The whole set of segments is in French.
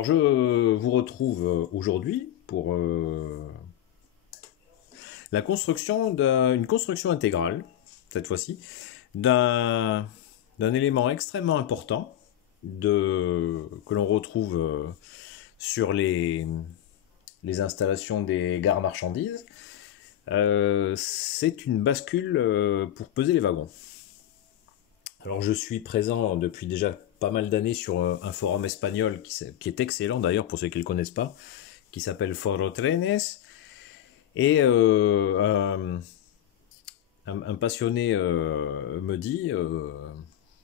Alors je vous retrouve aujourd'hui pour la construction d'une construction intégrale, cette fois-ci, d'un élément extrêmement important que l'on retrouve sur les installations des gares marchandises. C'est une bascule pour peser les wagons. Alors je suis présent depuis déjà pas mal d'années sur un forum espagnol qui est excellent d'ailleurs pour ceux qui ne le connaissent pas, qui s'appelle Foro Trenes. Et un passionné me dit,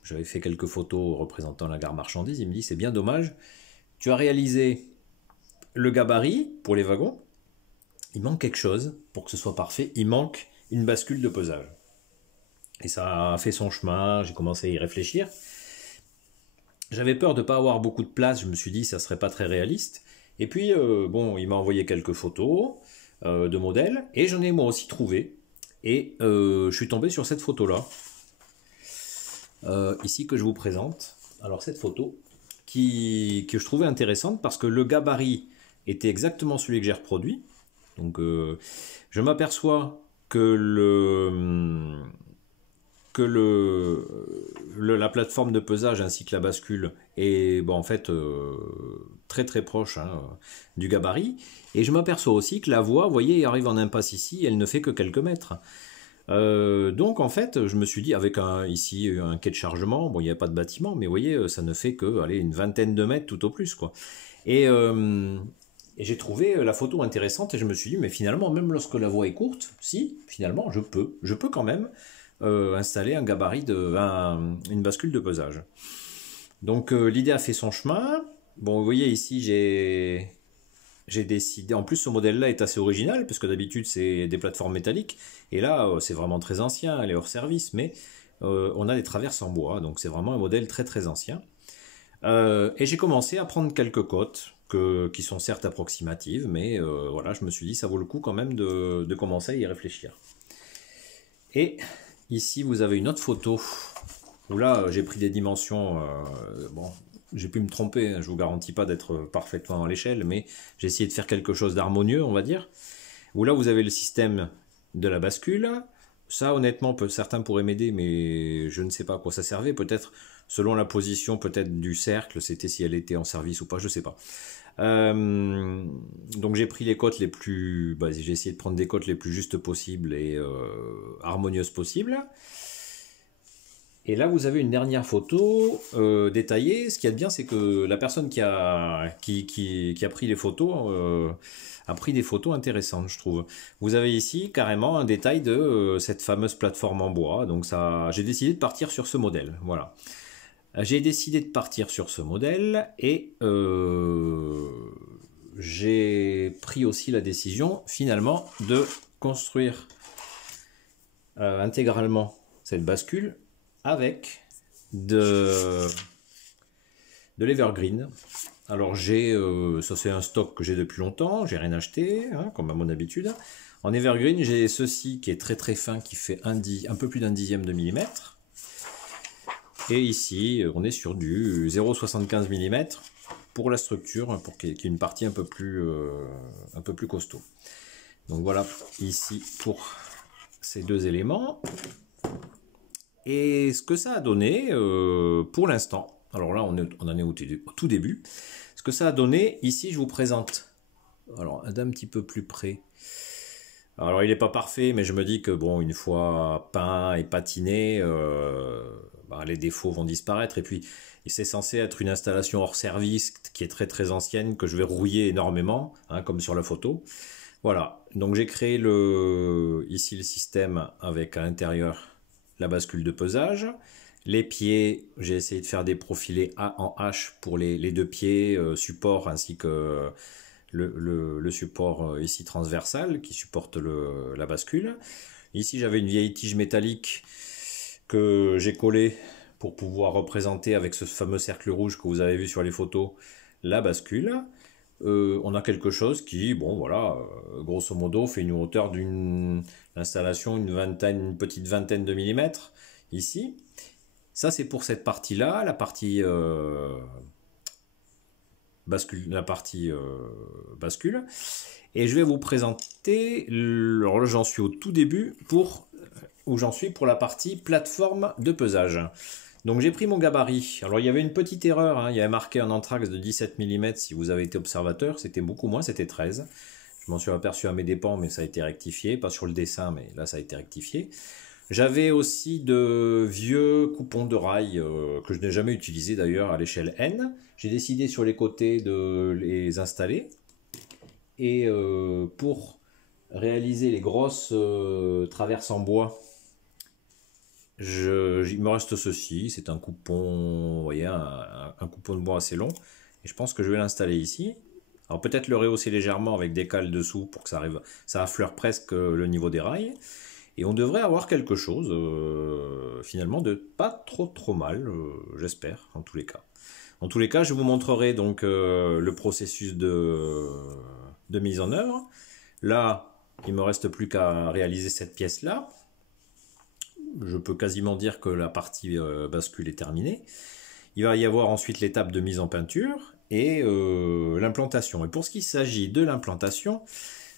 j'avais fait quelques photos représentant la gare marchandise, il me dit c'est bien dommage, tu as réalisé le gabarit pour les wagons, il manque quelque chose pour que ce soit parfait, il manque une bascule de pesage. Et ça a fait son chemin, j'ai commencé à y réfléchir. J'avais peur de ne pas avoir beaucoup de place, je me suis dit ça serait pas très réaliste. Et puis, bon, il m'a envoyé quelques photos de modèles, et j'en ai moi aussi trouvé. Et je suis tombé sur cette photo-là, ici que je vous présente. Alors cette photo, que je trouvais intéressante parce que le gabarit était exactement celui que j'ai reproduit. Donc je m'aperçois que la plateforme de pesage ainsi que la bascule est bon, en fait très très proche du gabarit. Et je m'aperçois aussi que la voie, vous voyez, arrive en impasse ici, elle ne fait que quelques mètres. Donc en fait, je me suis dit, avec ici un quai de chargement, bon, il n'y a pas de bâtiment, mais vous voyez, ça ne fait que allez, une vingtaine de mètres tout au plus, quoi. Et j'ai trouvé la photo intéressante et je me suis dit, mais finalement, même lorsque la voie est courte, si, finalement, je peux quand même installer un gabarit une bascule de pesage. Donc l'idée a fait son chemin. Bon, vous voyez ici, j'ai décidé. En plus, ce modèle-là est assez original parce que d'habitude c'est des plateformes métalliques et là c'est vraiment très ancien, elle est hors service, mais on a des traverses en bois, donc c'est vraiment un modèle très très ancien. Et j'ai commencé à prendre quelques cotes qui sont certes approximatives, mais voilà, je me suis dit ça vaut le coup quand même de commencer à y réfléchir. Et ici, vous avez une autre photo où là, j'ai pris des dimensions. Bon, j'ai pu me tromper, hein, je vous garantis pas d'être parfaitement à l'échelle, mais j'ai essayé de faire quelque chose d'harmonieux, on va dire. Où là, vous avez le système de la bascule. Ça, honnêtement, certains pourraient m'aider, mais je ne sais pas à quoi ça servait. Peut-être selon la position, peut-être du cercle, c'était si elle était en service ou pas, je sais pas. Donc j'ai pris les cotes les plus, j'ai essayé de prendre des cotes les plus justes possibles et harmonieuses possibles. Et là vous avez une dernière photo détaillée. Ce qu'il y a de bien, c'est que la personne qui a pris les photos a pris des photos intéressantes, je trouve. Vous avez ici carrément un détail de cette fameuse plateforme en bois. Donc ça, j'ai décidé de partir sur ce modèle. Voilà. J'ai décidé de partir sur ce modèle et j'ai pris aussi la décision finalement de construire intégralement cette bascule avec de l'Evergreen. Alors ça c'est un stock que j'ai depuis longtemps, j'ai rien acheté, hein, comme à mon habitude. En Evergreen, j'ai ceci qui est très très fin, qui fait un peu plus d'un dixième de millimètre. Et ici, on est sur du 0,75 mm pour la structure, qui est une partie un peu plus costaud. Donc voilà, ici pour ces deux éléments. Et ce que ça a donné, pour l'instant, alors là on en est au tout début, ce que ça a donné, ici je vous présente, alors d'un petit peu plus près. Alors il n'est pas parfait, mais je me dis que bon, une fois peint et patiné, les défauts vont disparaître. Et puis c'est censé être une installation hors service qui est très très ancienne, que je vais rouiller énormément, hein, comme sur la photo. Voilà, donc j'ai créé ici le système avec à l'intérieur la bascule de pesage. Les pieds, j'ai essayé de faire des profilés en H pour les deux pieds, support ainsi que le support ici transversal qui supporte la bascule. Ici j'avais une vieille tige métallique que j'ai collée pour pouvoir représenter avec ce fameux cercle rouge que vous avez vu sur les photos la bascule. On a quelque chose qui, bon voilà, grosso modo fait une hauteur d'une installation une petite vingtaine de millimètres ici. Ça c'est pour cette partie là, la partie la partie bascule. Et je vais vous présenter, alors là j'en suis au tout début, où j'en suis pour la partie plateforme de pesage. Donc j'ai pris mon gabarit. Alors il y avait une petite erreur, hein. Il y avait marqué un anthrax de 17 mm si vous avez été observateur, c'était beaucoup moins, c'était 13. Je m'en suis aperçu à mes dépens, mais ça a été rectifié, pas sur le dessin, mais là ça a été rectifié. J'avais aussi de vieux coupons de rail que je n'ai jamais utilisés d'ailleurs à l'échelle N. J'ai décidé sur les côtés de les installer. Et pour réaliser les grosses traverses en bois, il me reste ceci. C'est un coupon, vous voyez, un coupon de bois assez long. Et je pense que je vais l'installer ici. Alors peut-être le rehausser légèrement avec des cales dessous pour que ça affleure presque le niveau des rails. Et on devrait avoir quelque chose finalement de pas trop mal, j'espère, en tous les cas. En tous les cas, je vous montrerai donc le processus de mise en œuvre. Là, il ne me reste plus qu'à réaliser cette pièce-là. Je peux quasiment dire que la partie bascule est terminée. Il va y avoir ensuite l'étape de mise en peinture et l'implantation. Et pour ce qui s'agit de l'implantation,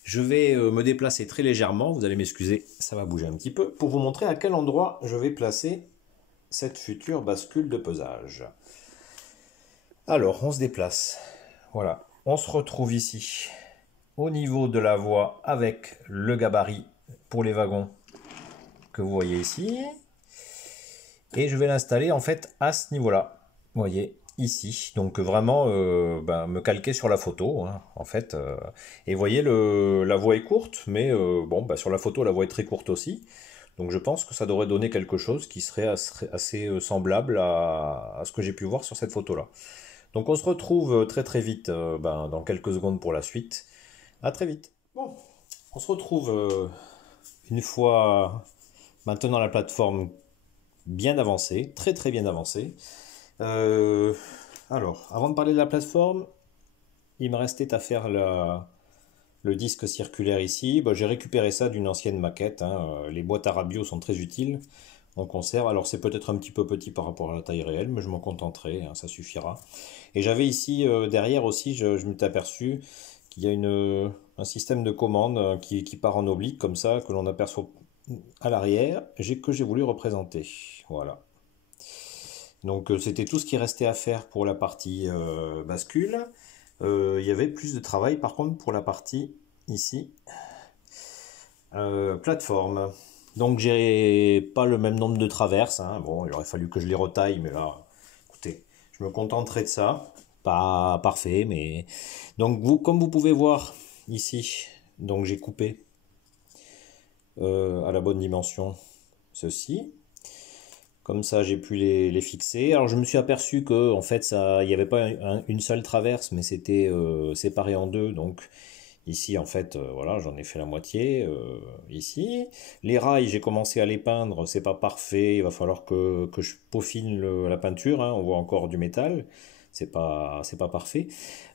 je vais me déplacer très légèrement. Vous allez m'excuser, ça va bouger un petit peu, pour vous montrer à quel endroit je vais placer cette future bascule de pesage. Alors, on se déplace. Voilà, on se retrouve ici au niveau de la voie avec le gabarit pour les wagons que vous voyez ici. Et je vais l'installer en fait à ce niveau-là. Vous voyez, ici. Donc vraiment me calquer sur la photo, hein, en fait. Et vous voyez, la voie est courte, mais sur la photo, la voie est très courte aussi. Donc je pense que ça devrait donner quelque chose qui serait assez semblable à ce que j'ai pu voir sur cette photo-là. Donc on se retrouve très vite dans quelques secondes pour la suite. À très vite. Bon, on se retrouve une fois maintenant la plateforme bien avancée, très bien avancée. Alors, avant de parler de la plateforme, il me restait à faire le disque circulaire ici. J'ai récupéré ça d'une ancienne maquette, hein. Les boîtes à rabio sont très utiles en conserve. Alors c'est peut-être un petit peu petit par rapport à la taille réelle, mais je m'en contenterai, hein, ça suffira. Et j'avais ici derrière aussi, je m'étais aperçu qu'il y a un système de commande qui part en oblique comme ça, que l'on aperçoit à l'arrière, que j'ai voulu représenter. Voilà. Donc c'était tout ce qui restait à faire pour la partie bascule. Il y avait plus de travail par contre pour la partie ici, plateforme. Donc j'ai pas le même nombre de traverses, hein. Bon, il aurait fallu que je les retaille, mais là, écoutez, je me contenterai de ça. Pas parfait, mais... Donc comme vous pouvez voir ici, donc j'ai coupé à la bonne dimension ceci. Comme ça, j'ai pu les fixer. Alors, je me suis aperçu que, en fait, il n'y avait pas une seule traverse, mais c'était séparé en deux. Donc, ici, en fait, voilà, j'en ai fait la moitié. Ici, les rails, j'ai commencé à les peindre. C'est pas parfait. Il va falloir que je peaufine la peinture, hein. On voit encore du métal. C'est pas parfait.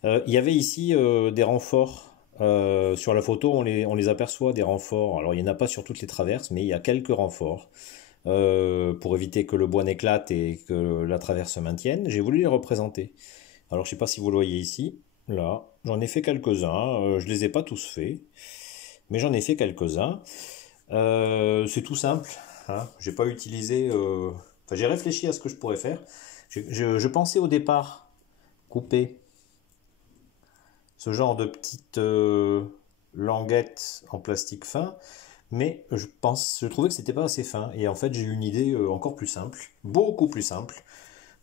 Il y avait ici des renforts. Sur la photo, on les aperçoit, des renforts. Alors, il n'y en a pas sur toutes les traverses, mais il y a quelques renforts. Pour éviter que le bois n'éclate et que la traverse se maintienne, j'ai voulu les représenter. Alors je sais pas si vous le voyez ici, là, j'en ai fait quelques-uns, je les ai pas tous faits, mais j'en ai fait quelques-uns. C'est tout simple, hein. J'ai pas utilisé, enfin j'ai réfléchi à ce que je pourrais faire. Je pensais au départ couper ce genre de petites languettes en plastique fin. Mais je trouvais que c'était pas assez fin. Et en fait, j'ai eu une idée encore plus simple, beaucoup plus simple.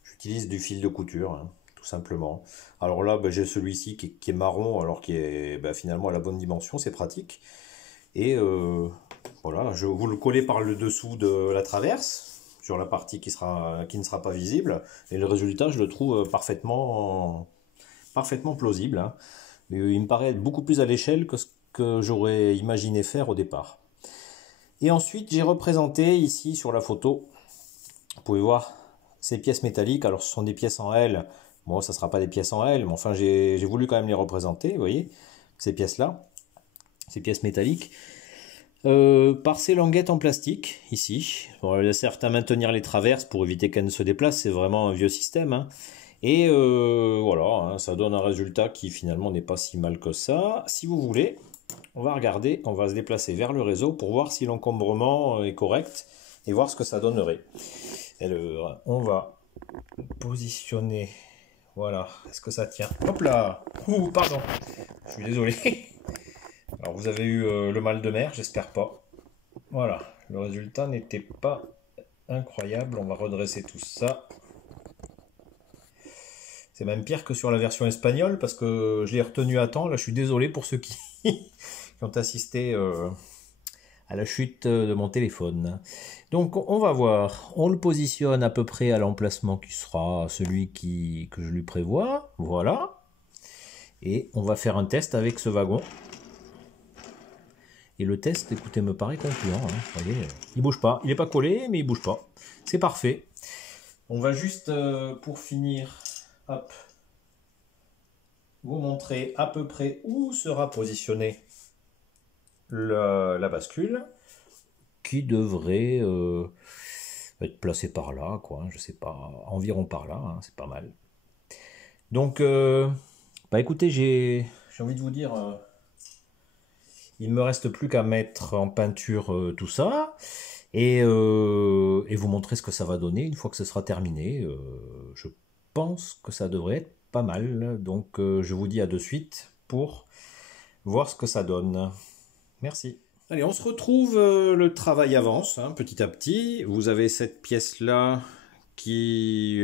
J'utilise du fil de couture, hein, tout simplement. Alors là, j'ai celui-ci qui est marron, alors qui est finalement à la bonne dimension, c'est pratique. Et voilà, je vous le coller par le dessous de la traverse, sur la partie qui ne sera pas visible. Et le résultat, je le trouve parfaitement plausible, hein. Il me paraît beaucoup plus à l'échelle que ce que j'aurais imaginé faire au départ. Et ensuite, j'ai représenté ici sur la photo, vous pouvez voir ces pièces métalliques. Alors, ce sont des pièces en L. Bon, ça ne sera pas des pièces en L, mais enfin, j'ai voulu quand même les représenter, vous voyez, ces pièces-là, ces pièces métalliques, par ces languettes en plastique, ici. Bon, elles servent à maintenir les traverses pour éviter qu'elles ne se déplacent, c'est vraiment un vieux système, hein. Et voilà, hein, ça donne un résultat qui finalement n'est pas si mal que ça. Si vous voulez, on va regarder, on va se déplacer vers le réseau pour voir si l'encombrement est correct et voir ce que ça donnerait. Alors, on va positionner, voilà, est-ce que ça tient? Hop là! Ouh, pardon, je suis désolé. Alors vous avez eu le mal de mer, j'espère pas. Voilà, le résultat n'était pas incroyable, on va redresser tout ça. C'est même pire que sur la version espagnole parce que je l'ai retenu à temps. Là, je suis désolé pour ceux qui, qui ont assisté à la chute de mon téléphone. Donc, on va voir. On le positionne à peu près à l'emplacement qui sera celui que je lui prévois. Voilà. Et on va faire un test avec ce wagon. Et le test, écoutez, me paraît concluant. Hein. Vous voyez, il bouge pas. Il n'est pas collé, mais il bouge pas. C'est parfait. On va juste, pour finir, hop, vous montrer à peu près où sera positionnée la bascule, qui devrait être placée par là, quoi. Je sais pas, environ par là, hein, c'est pas mal. Donc, bah écoutez, j'ai envie de vous dire, il me reste plus qu'à mettre en peinture tout ça. Et vous montrer ce que ça va donner une fois que ce sera terminé. Je pense que ça devrait être pas mal. Donc je vous dis à de suite pour voir ce que ça donne. Merci. Allez, on se retrouve, le travail avance hein, petit à petit. Vous avez cette pièce-là qui...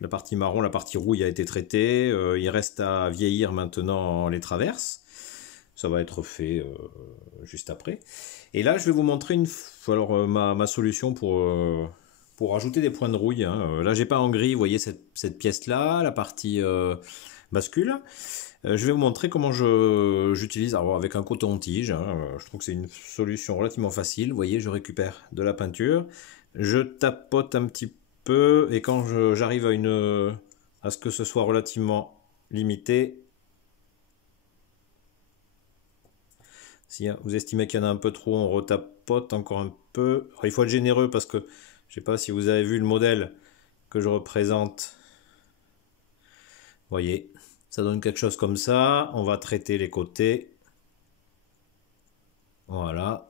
la partie marron, la partie rouille a été traitée. Il reste à vieillir maintenant les traverses. Ça va être fait juste après. Et là, je vais vous montrer alors, ma solution pour ajouter des points de rouille. Hein. Là, j'ai pas en gris, vous voyez cette pièce-là, la partie bascule. Je vais vous montrer comment j'utilise avec un coton-tige. Hein. Je trouve que c'est une solution relativement facile. Vous voyez, je récupère de la peinture, je tapote un petit peu, et quand j'arrive à ce que ce soit relativement limité, si vous estimez qu'il y en a un peu trop, on retapote encore un peu. Alors, il faut être généreux parce que je ne sais pas si vous avez vu le modèle que je représente. Vous voyez, ça donne quelque chose comme ça. On va traiter les côtés. Voilà.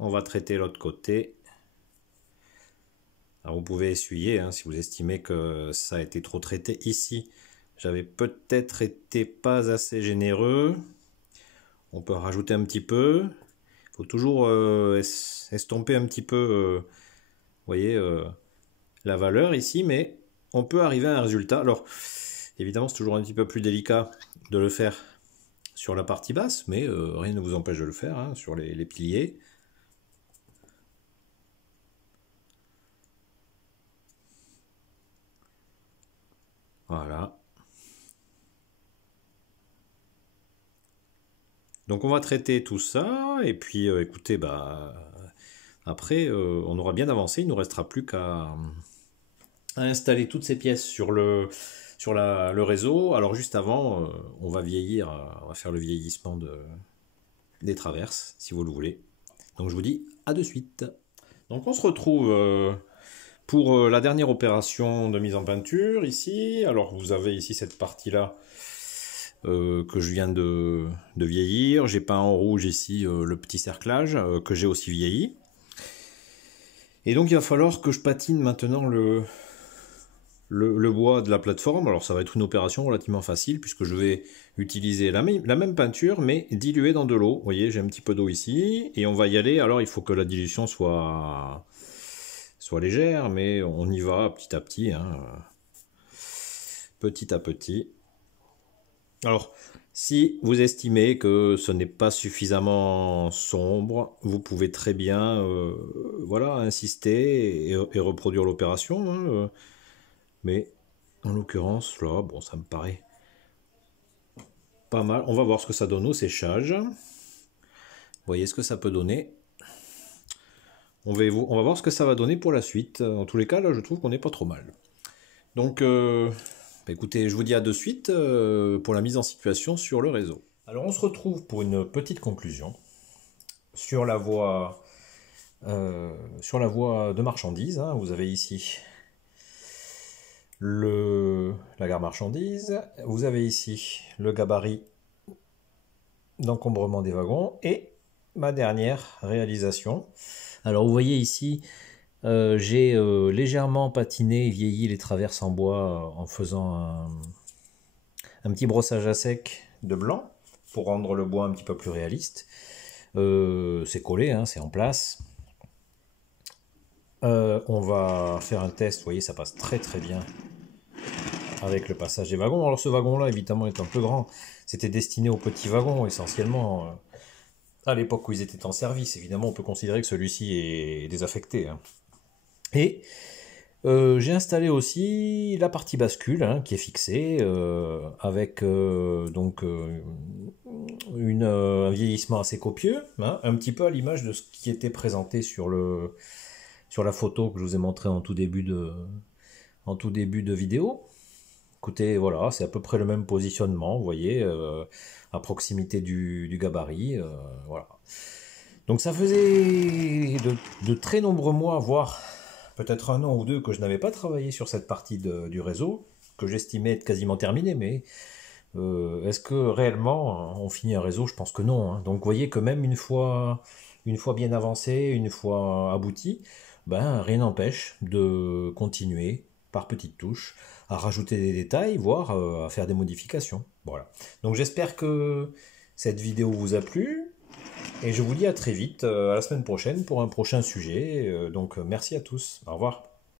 On va traiter l'autre côté. Alors vous pouvez essuyer hein, si vous estimez que ça a été trop traité ici. J'avais peut-être été pas assez généreux. On peut rajouter un petit peu. Il faut toujours estomper un petit peu, vous voyez, la valeur ici, mais on peut arriver à un résultat. Alors, évidemment, c'est toujours un petit peu plus délicat de le faire sur la partie basse, mais rien ne vous empêche de le faire hein, sur les piliers. Voilà. Donc on va traiter tout ça, et puis écoutez, bah, après on aura bien avancé, il ne nous restera plus qu'à installer toutes ces pièces sur le réseau. Alors juste avant, on va vieillir, on va faire le vieillissement des traverses, si vous le voulez. Donc je vous dis à de suite. Donc on se retrouve pour la dernière opération de mise en peinture ici. Alors vous avez ici cette partie-là que je viens de vieillir. J'ai peint en rouge ici le petit cerclage que j'ai aussi vieilli. Et donc il va falloir que je patine maintenant le bois de la plateforme. Alors ça va être une opération relativement facile puisque je vais utiliser la même peinture mais diluée dans de l'eau. Vous voyez, j'ai un petit peu d'eau ici et on va y aller. Alors il faut que la dilution soit légère, mais on y va petit à petit, hein, petit à petit. Alors, si vous estimez que ce n'est pas suffisamment sombre, vous pouvez très bien voilà, insister et reproduire l'opération. Hein, mais en l'occurrence, là, bon, ça me paraît pas mal. On va voir ce que ça donne au séchage. Vous voyez ce que ça peut donner. On va voir ce que ça va donner pour la suite. En tous les cas, là, je trouve qu'on n'est pas trop mal. Donc, bah écoutez, je vous dis à de suite pour la mise en situation sur le réseau. Alors, on se retrouve pour une petite conclusion sur la voie de marchandises. Hein. Vous avez ici la gare marchandise. Vous avez ici le gabarit d'encombrement des wagons et ma dernière réalisation. Alors vous voyez ici, j'ai légèrement patiné et vieilli les traverses en bois en faisant un petit brossage à sec de blanc pour rendre le bois un petit peu plus réaliste. C'est collé, hein, c'est en place. On va faire un test, vous voyez, ça passe très très bien avec le passage des wagons. Alors ce wagon-là, évidemment, est un peu grand. C'était destiné aux petits wagons, essentiellement, à l'époque où ils étaient en service. Évidemment, on peut considérer que celui-ci est désaffecté, hein. Et j'ai installé aussi la partie bascule, hein, qui est fixée, avec un vieillissement assez copieux, hein, un petit peu à l'image de ce qui était présenté sur la photo que je vous ai montré en tout début de vidéo. Écoutez, voilà, c'est à peu près le même positionnement, vous voyez, à proximité du gabarit, voilà. Donc ça faisait de très nombreux mois, voire peut-être un an ou deux, que je n'avais pas travaillé sur cette partie du réseau, que j'estimais être quasiment terminée, mais est-ce que réellement on finit un réseau? Je pense que non, hein. Donc vous voyez que même une fois bien avancé, une fois abouti, ben rien n'empêche de continuer par petites touches à rajouter des détails, voire à faire des modifications. Voilà. Donc j'espère que cette vidéo vous a plu et je vous dis à très vite, à la semaine prochaine pour un prochain sujet. Donc merci à tous. Au revoir.